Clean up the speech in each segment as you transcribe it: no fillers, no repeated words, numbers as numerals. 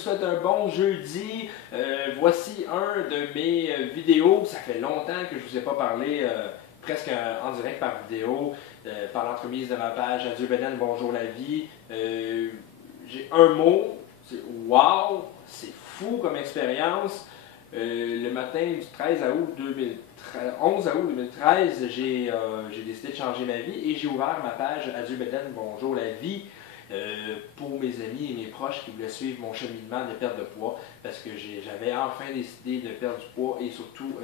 souhaite un bon jeudi. Voici un de mes vidéos. Ça fait longtemps que je ne vous ai pas parlé presque en direct par vidéo, par l'entremise de ma page Adieu Beden, bonjour la vie. J'ai un mot, c'est wow, c'est fou comme expérience. Le matin du 11 août 2013, j'ai décidé de changer ma vie et j'ai ouvert ma page Adieu Beden, bonjour la vie. Pour mes amis et mes proches qui voulaient suivre mon cheminement de perte de poids, parce que j'avais enfin décidé de perdre du poids et surtout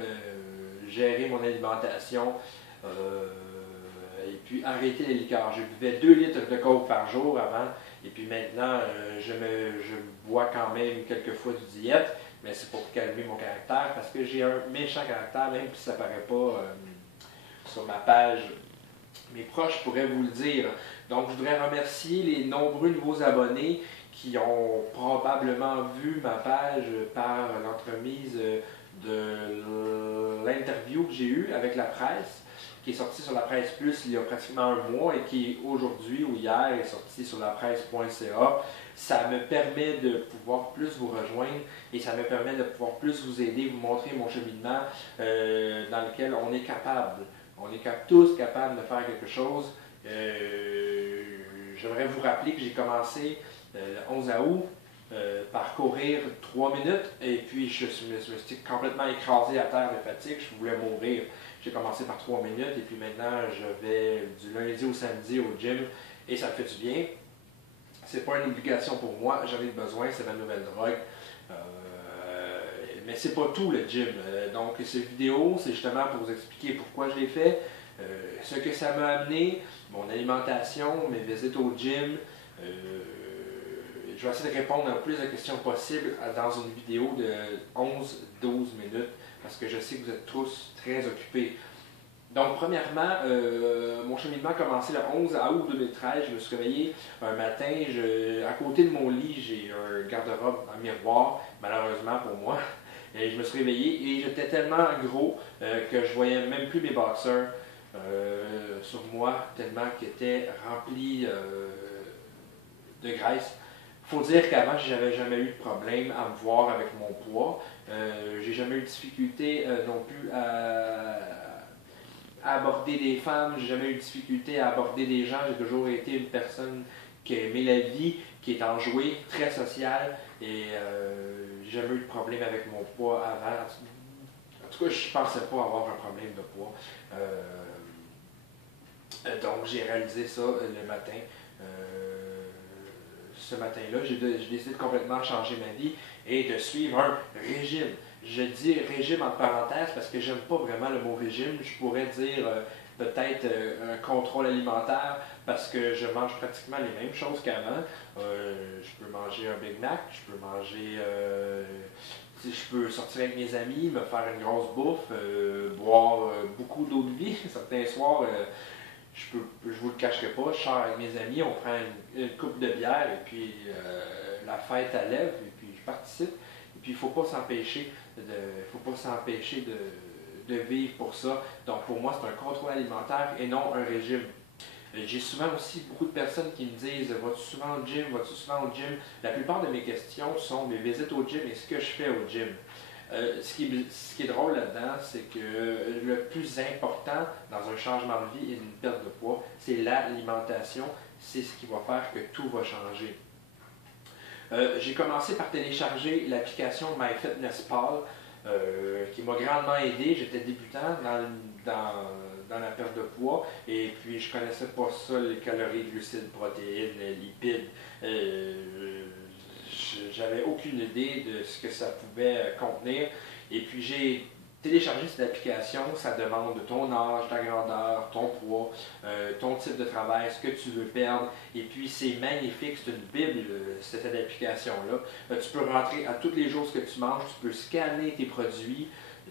gérer mon alimentation et puis arrêter les liqueurs. Je buvais 2 litres de coke par jour avant et puis maintenant je bois quand même quelques fois du diète, mais c'est pour calmer mon caractère parce que j'ai un méchant caractère, même si ça ne paraît pas sur ma page. Mes proches pourraient vous le dire. Donc, je voudrais remercier les nombreux nouveaux abonnés qui ont probablement vu ma page par l'entremise de l'interview que j'ai eue avec la presse, qui est sortie sur la Presse Plus il y a pratiquement un mois et qui aujourd'hui ou hier est sortie sur la presse.ca. Ça me permet de pouvoir plus vous rejoindre et ça me permet de pouvoir plus vous aider, vous montrer mon cheminement dans lequel on est capable. On est tous capables de faire quelque chose. J'aimerais vous rappeler que j'ai commencé le 11 août par courir 3 minutes et puis je me suis complètement écrasé à terre de fatigue, je voulais mourir. J'ai commencé par 3 minutes et puis maintenant je vais du lundi au samedi au gym et ça me fait du bien. C'est pas une obligation pour moi, j'en ai besoin, c'est ma nouvelle drogue. Mais c'est pas tout le gym. Donc cette vidéo, c'est justement pour vous expliquer pourquoi je l'ai fait, ce que ça m'a amené, mon alimentation, mes visites au gym. Je vais essayer de répondre à plus de questions possibles dans une vidéo de 11-12 minutes parce que je sais que vous êtes tous très occupés. Donc, premièrement, mon cheminement a commencé le 11 août 2013. Je me suis réveillé un matin. À côté de mon lit, j'ai un garde-robe en miroir, malheureusement pour moi. Et je me suis réveillé et j'étais tellement gros que je voyais même plus mes boxers sur moi, tellement qu'ils étaient remplis de graisse. Il faut dire qu'avant, je n'avais jamais eu de problème à me voir avec mon poids. J'ai jamais eu de difficulté non plus à aborder des femmes, j'ai jamais eu de difficulté à aborder des gens. J'ai toujours été une personne qui aimait la vie, qui est enjouée, très sociale et j'ai jamais eu de problème avec mon poids avant. En tout cas, je ne pensais pas avoir un problème de poids. Donc, j'ai réalisé ça le matin. Ce matin-là, j'ai décidé de complètement changer ma vie et de suivre un régime. Je dis régime entre parenthèses parce que j'aime pas vraiment le mot régime. Je pourrais dire peut-être un contrôle alimentaire parce que je mange pratiquement les mêmes choses qu'avant. Je peux manger un Big Mac, je peux manger... je peux sortir avec mes amis, me faire une grosse bouffe, boire beaucoup d'eau de vie. Certains soirs, je vous le cacherai pas, je sors avec mes amis, on prend une coupe de bière et puis la fête à lèvres et puis je participe. Et puis il ne faut pas s'empêcher de vivre pour ça. Donc pour moi, c'est un contrôle alimentaire et non un régime. J'ai souvent aussi beaucoup de personnes qui me disent « Vas-tu souvent au gym? Vas-tu souvent au gym? » La plupart de mes questions sont mes visites au gym et ce que je fais au gym. Ce qui est drôle là-dedans, c'est que le plus important dans un changement de vie et une perte de poids, c'est l'alimentation. C'est ce qui va faire que tout va changer. J'ai commencé par télécharger l'application MyFitnessPal qui m'a grandement aidé. J'étais débutant dans la perte de poids et puis je ne connaissais pas ça, les calories, glucides, protéines, lipides. J'avais aucune idée de ce que ça pouvait contenir. Et puis j'ai téléchargé cette application, ça demande ton âge, ta grandeur, ton poids, ton type de travail, ce que tu veux perdre. Et puis c'est magnifique, c'est une bible cette application-là. Tu peux rentrer à tous les jours ce que tu manges, tu peux scanner tes produits.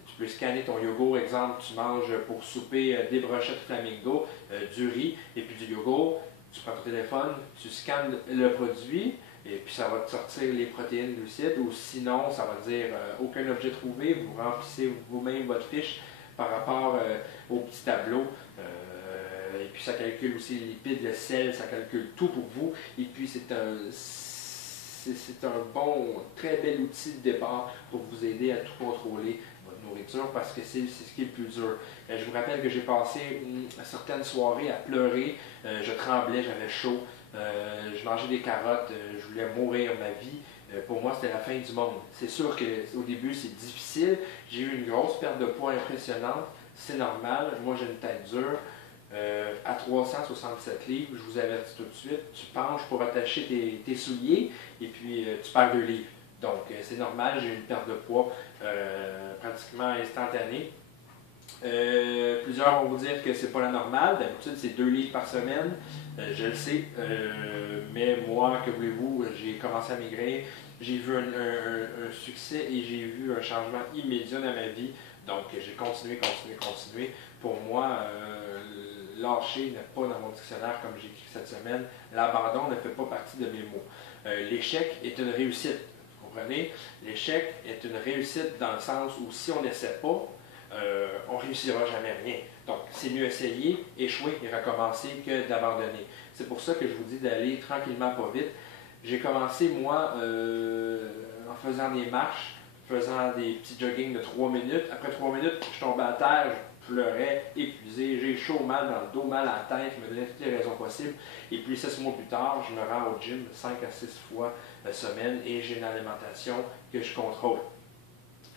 Tu peux scanner ton yogourt, exemple, tu manges pour souper des brochettes flamingo, du riz et puis du yogourt. Tu prends ton téléphone, tu scannes le produit et puis ça va te sortir les protéines glucides ou sinon ça va dire aucun objet trouvé, vous remplissez vous-même votre fiche par rapport au petit tableau. Et puis ça calcule aussi les lipides, le sel, ça calcule tout pour vous. Et puis c'est un bon, très bel outil de départ pour vous aider à tout contrôler votre nourriture parce que c'est ce qui est le plus dur. Je vous rappelle que j'ai passé certaines soirées à pleurer, je tremblais, j'avais chaud, je mangeais des carottes, je voulais mourir ma vie. Pour moi, c'était la fin du monde. C'est sûr qu'au début, c'est difficile. J'ai eu une grosse perte de poids impressionnante. C'est normal. Moi, j'ai une tête dure. À 367 livres, je vous avertis tout de suite, tu penches pour attacher tes souliers et puis tu perds 2 livres. Donc, c'est normal. J'ai eu une perte de poids pratiquement instantanée. Plusieurs vont vous dire que c'est pas la normale. D'habitude, c'est 2 livres par semaine. Je le sais. Mais moi, que voulez-vous, j'ai commencé à maigrir. J'ai vu un succès et j'ai vu un changement immédiat dans ma vie. Donc, j'ai continué. Pour moi, lâcher n'est pas dans mon dictionnaire comme j'ai écrit cette semaine. L'abandon ne fait pas partie de mes mots. L'échec est une réussite. Vous comprenez? L'échec est une réussite dans le sens où si on n'essaie pas, on ne réussira jamais rien. Donc, c'est mieux essayer, échouer et recommencer que d'abandonner. C'est pour ça que je vous dis d'aller tranquillement, pas vite. J'ai commencé, moi, en faisant des marches, faisant des petits joggings de 3 minutes. Après 3 minutes, je tombais à terre, je pleurais, épuisé, j'ai chaud, mal dans le dos, mal à la tête, je me donnais toutes les raisons possibles. Et puis 6 mois plus tard, je me rends au gym 5 à 6 fois la semaine et j'ai une alimentation que je contrôle.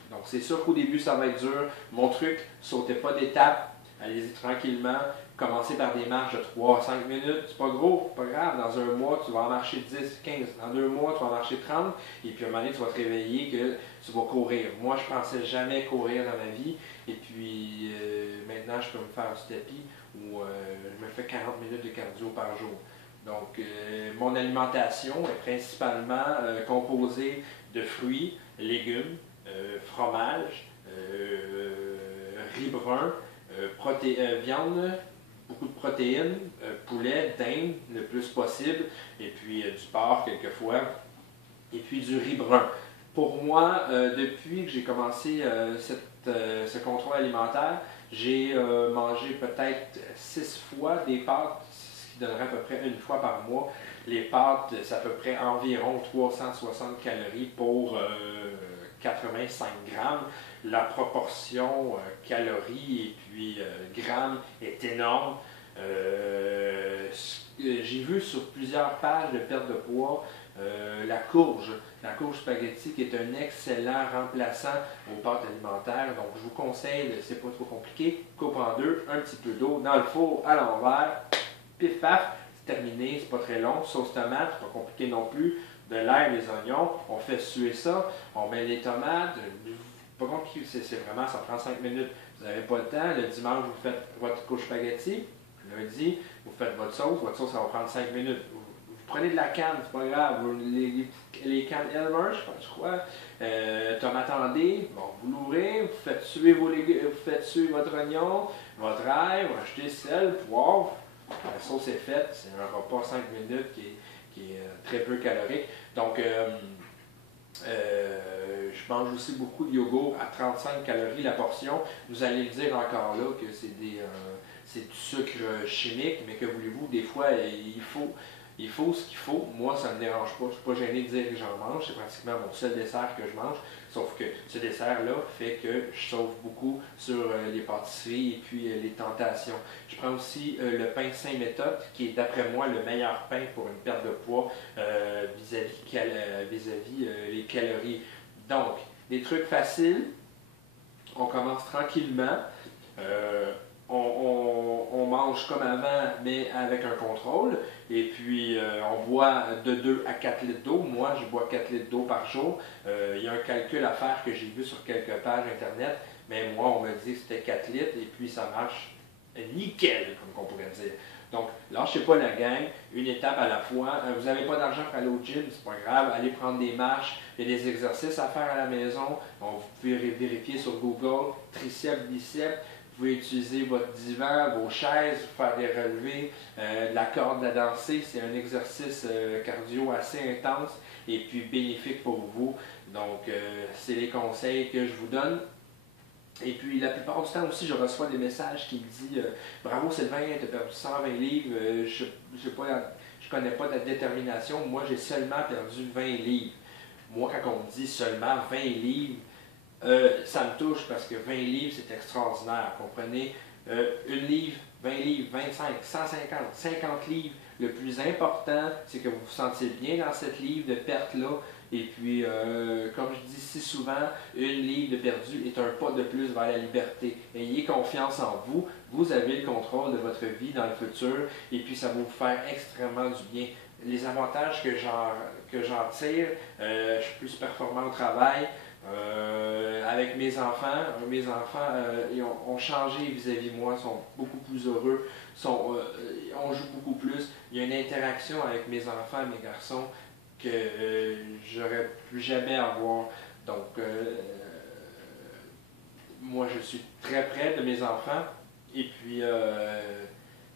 Donc, c'est sûr qu'au début, ça va être dur. Mon truc, sautez pas d'étape, allez-y tranquillement. Commencez par des marches de 3 à 5 minutes. C'est pas gros, pas grave. Dans un mois, tu vas en marcher 10, 15. Dans 2 mois, tu vas en marcher 30. Et puis, à un moment donné, tu vas te réveiller que tu vas courir. Moi, je pensais jamais courir dans ma vie. Et puis, maintenant, je peux me faire du tapis où je me fais 40 minutes de cardio par jour. Donc, mon alimentation est principalement composée de fruits, légumes, fromage, riz brun, viande, beaucoup de protéines, poulet, dinde le plus possible, et puis du porc quelquefois, et puis du riz brun. Pour moi, depuis que j'ai commencé ce contrôle alimentaire, j'ai mangé peut-être 6 fois des pâtes, ce qui donnerait à peu près une fois par mois. Les pâtes, c'est à peu près environ 360 calories pour 85 grammes. La proportion calories et puis grammes est énorme. J'ai vu sur plusieurs pages de perte de poids la courge spaghetti qui est un excellent remplaçant aux pâtes alimentaires. Donc je vous conseille, c'est pas trop compliqué, coupe en deux, un petit peu d'eau dans le four à l'envers, pif paf, c'est terminé, c'est pas très long, sauce tomate, c'est pas compliqué non plus. De l'ail, des oignons, on fait suer ça, on met les tomates, pas compliqué, c'est vraiment, ça prend 5 minutes. Vous n'avez pas le temps, le dimanche, vous faites votre couche spaghetti, lundi, vous faites votre sauce, ça va prendre 5 minutes. Vous prenez de la canne, c'est pas grave, les cannes Elmer, je crois, tomate en dés, bon, vous l'ouvrez, vous faites suer vos légumes, vous faites suer votre oignon, votre ail, vous rajoutez sel, poivre, la sauce est faite, c'est un repas 5 minutes qui est très peu calorique. Donc, je mange aussi beaucoup de yogourt à 35 calories la portion. Vous allez le dire encore là que c'est du sucre chimique, mais que voulez-vous, des fois, il faut ce qu'il faut. Moi, ça ne me dérange pas. Je ne suis pas gêné de dire que j'en mange. C'est pratiquement mon seul dessert que je mange. Sauf que ce dessert-là fait que je sauve beaucoup sur les pâtisseries et puis les tentations. Je prends aussi le pain Saint-Méthode, qui est d'après moi le meilleur pain pour une perte de poids vis-à-vis les calories. Donc, des trucs faciles. On commence tranquillement. On mange comme avant, mais avec un contrôle. Et puis, on boit de 2 à 4 litres d'eau. Moi, je bois 4 litres d'eau par jour. Il y a un calcul à faire que j'ai vu sur quelques pages Internet. Mais moi, on me dit que c'était 4 litres et puis ça marche nickel, comme on pourrait dire. Donc, lâchez pas la gang, une étape à la fois. Vous n'avez pas d'argent pour aller au gym, c'est pas grave. Allez prendre des marches, il y a des exercices à faire à la maison. Bon, vous pouvez vérifier sur Google, triceps, biceps. Vous pouvez utiliser votre divan, vos chaises, faire des relevés, de la corde à danser. C'est un exercice cardio assez intense et puis bénéfique pour vous. Donc, c'est les conseils que je vous donne. Et puis, la plupart du temps aussi, je reçois des messages qui me disent Bravo Sylvain, tu as perdu 120 livres. Je sais pas, je connais pas de détermination. Moi, j'ai seulement perdu 20 livres. Moi, quand on me dit seulement 20 livres, ça me touche parce que 20 livres, c'est extraordinaire. Comprenez? Une livre, 20 livres, 25, 150, 50 livres. Le plus important, c'est que vous vous sentiez bien dans cette livre de perte-là. Et puis, comme je dis si souvent, une livre de perdu est un pas de plus vers la liberté. Ayez confiance en vous. Vous avez le contrôle de votre vie dans le futur. Et puis, ça va vous faire extrêmement du bien. Les avantages que j'en tire, je suis plus performant au travail. Avec mes enfants, ils ont changé vis-à-vis de moi, sont beaucoup plus heureux, on joue beaucoup plus. Il y a une interaction avec mes enfants et mes garçons que j'aurais plus jamais à avoir. Donc, moi, je suis très près de mes enfants et puis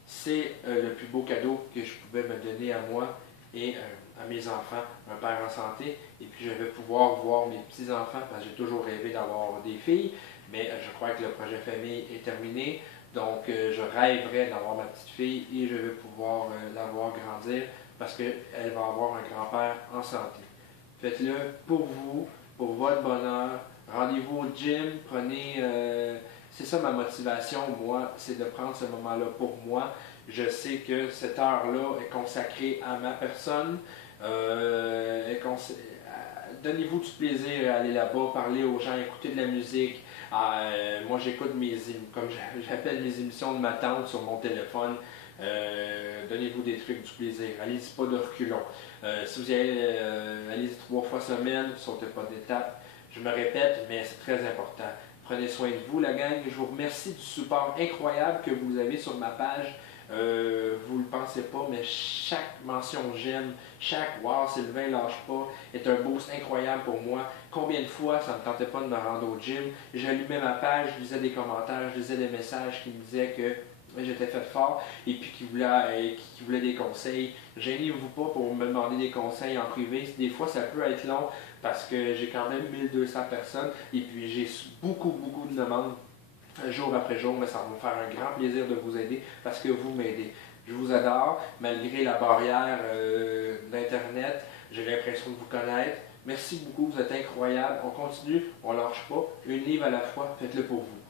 c'est le plus beau cadeau que je pouvais me donner à moi et à mes enfants, un père en santé. Et puis je vais pouvoir voir mes petits-enfants parce que j'ai toujours rêvé d'avoir des filles, mais je crois que le projet famille est terminé. Donc je rêverais d'avoir ma petite fille et je vais pouvoir la voir grandir parce qu'elle va avoir un grand-père en santé. Faites-le pour vous, pour votre bonheur. Rendez-vous au gym, prenez... c'est ça ma motivation, moi, c'est de prendre ce moment-là pour moi. Je sais que cette heure-là est consacrée à ma personne. Donnez-vous du plaisir à aller là-bas, parler aux gens, écouter de la musique. Moi, j'écoute comme j'appelle mes émissions de ma tante sur mon téléphone. Donnez-vous des trucs, du plaisir. Allez-y pas de reculons. Si vous y allez-y 3 fois semaine, sautez pas d'étape. Je me répète, mais c'est très important. Prenez soin de vous, la gang. Je vous remercie du support incroyable que vous avez sur ma page. Vous ne le pensez pas, mais chaque mention j'aime, chaque wow, Sylvain lâche pas, est un boost incroyable pour moi. Combien de fois ça ne me tentait pas de me rendre au gym? J'allumais ma page, je lisais des commentaires, je lisais des messages qui me disaient que j'étais fait fort et puis qui voulaient des conseils. Gênez-vous pas pour me demander des conseils en privé. Des fois, ça peut être long parce que j'ai quand même 1200 personnes et puis j'ai beaucoup de demandes jour après jour, mais ça va me faire un grand plaisir de vous aider parce que vous m'aidez. Je vous adore, malgré la barrière d'Internet, j'ai l'impression de vous connaître. Merci beaucoup, vous êtes incroyables. On continue, on ne lâche pas. Une livre à la fois, faites-le pour vous.